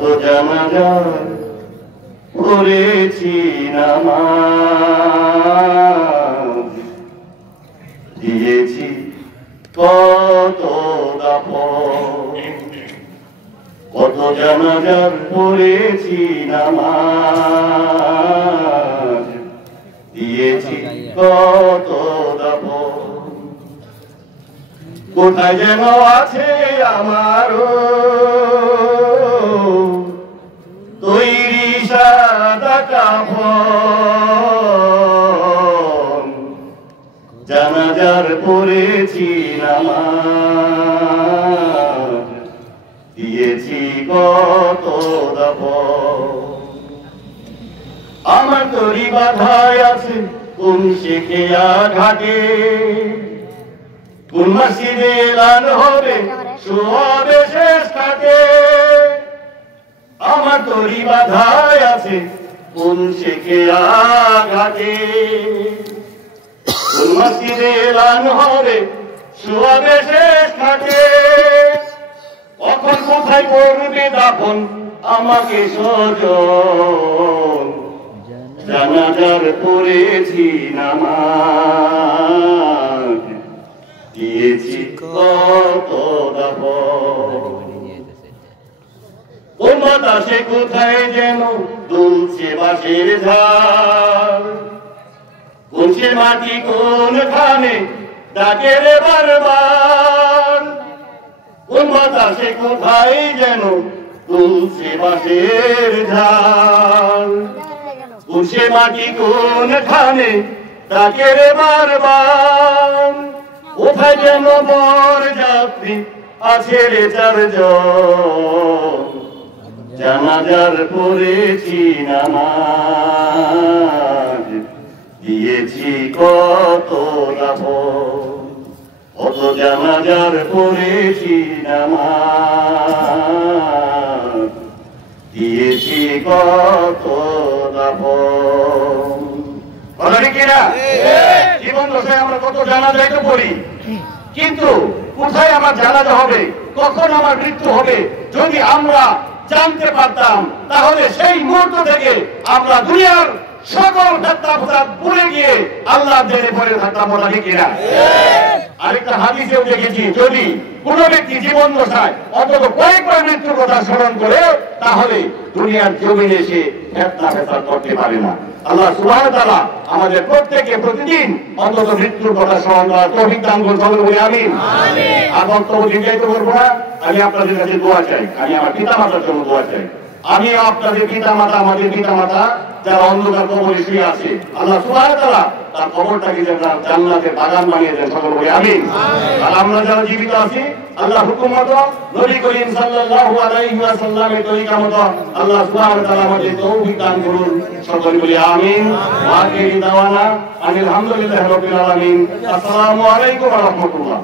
কত জানাজা পড়েছি নামাজ, দিয়েছি কত দাফন, কত জানাজার পড়েছি নামাজ, দিয়েছি কত দাফন। কোথায় যেন আছে আমারও তৈরি সাদা কাফন, জানাজার পড়েছি নামাজ, দিয়েছি কত দাফন। আমার তরি বাধায় আছে কোন শেখিয়া ঘাটে, কোন মসজিদে এলান হবে সোয়াবে শেষ ঘাটে। আমার তরি বাধায় আছে কোন শেখিয়া ঘাটে, কোন মসজিদে এলান হবে সোয়াবে শেষ ঘাটে। কখন কোথায় করবে দাফন আমাকে স্বজন, জানাজার পড়েছি নামাজ, দিয়েছি কত দাফন। কোন বাতাসে কোথায় যেন দুলছে বাঁশের ঝাড়, কোন সে মাটি কোনখানে ডাকে রে বারবার। কোন বাতাসে কোথায় যেন দুলছে বাঁশের ঝাড়, কোন সে মাটি কোনখানে ডাকে রে বারবার। কোথায় যেন বর যাত্রী আছে রে চারজন, জানাজার পড়েছি নামাজ, দিয়েছি কত দাফন, কত জানাজার পড়েছি নামাজ, দিয়েছি কত দাফন। কথা ঠিক কিনা? জীবন দশায় আমরা কত জানাজায় তো পড়ি, কিন্তু কোথায় আমার জানাজা হবে, কখন আমার মৃত্যু হবে, যদি আমরা জানতে পারতাম তাহলে সেই মুহূর্ত থেকে আমরা দুনিয়ার সকল ঠাট্টা ফোঁটা ভুলে গিয়ে আল্লাহ জেনে পড়ে থাকতাম। বলা ঠিক কিনা? আরেকটা হাদিসেও দেখেছি, যদি কোন ব্যক্তি জীবন দশায় অন্তত কয়েকবার মৃত্যুর কথা স্মরণ করে তাহলে দুনিয়ার জমিনে এসে ফেতনা ফেসাদ করতে পারে না। আল্লাহ সুবহানাহু ওয়া তাআলা আমাদের প্রত্যেককে প্রতিদিন অন্তত মৃত্যুর কথা স্মরণ করার তৌফিক দান করুন। সকলে বলি আমিন। আর বক্তব্য দীর্ঘায়িত করবো না, আমি আপনাদের কাছে দোয়া চাই, আমি আমার পিতা মাতার জন্য দোয়া চাই। আমি আপনাদের পিতা মাতা, আমাদের পিতা মাতা যারা অন্ধকার কবরে শুয়ে আছে, আল্লাহ সুবহানাহু ওয়া তাআলা তার কবরটাকে যেন জান্নাতের বাগান বানিয়ে দেন। সকলে বলি আমিন। আর আমরা যারা জীবিত আছি, আল্লাহ হুকুম মতো নবী করিম সাল্লাল্লাহু আলাইহি ওয়াসাল্লামের তরিকা মতো আল্লাহ সুবহানাহু ওয়া তাআলা আমাদের তৌফিক দান করুন। সকলে বলি আমিন। ওয়া আখিরু দাওয়ানা আলহামদুলিল্লাহি রাব্বিল আলামিন। আসসালামু আলাইকুম ওয়া রাহমাতুল্লাহ।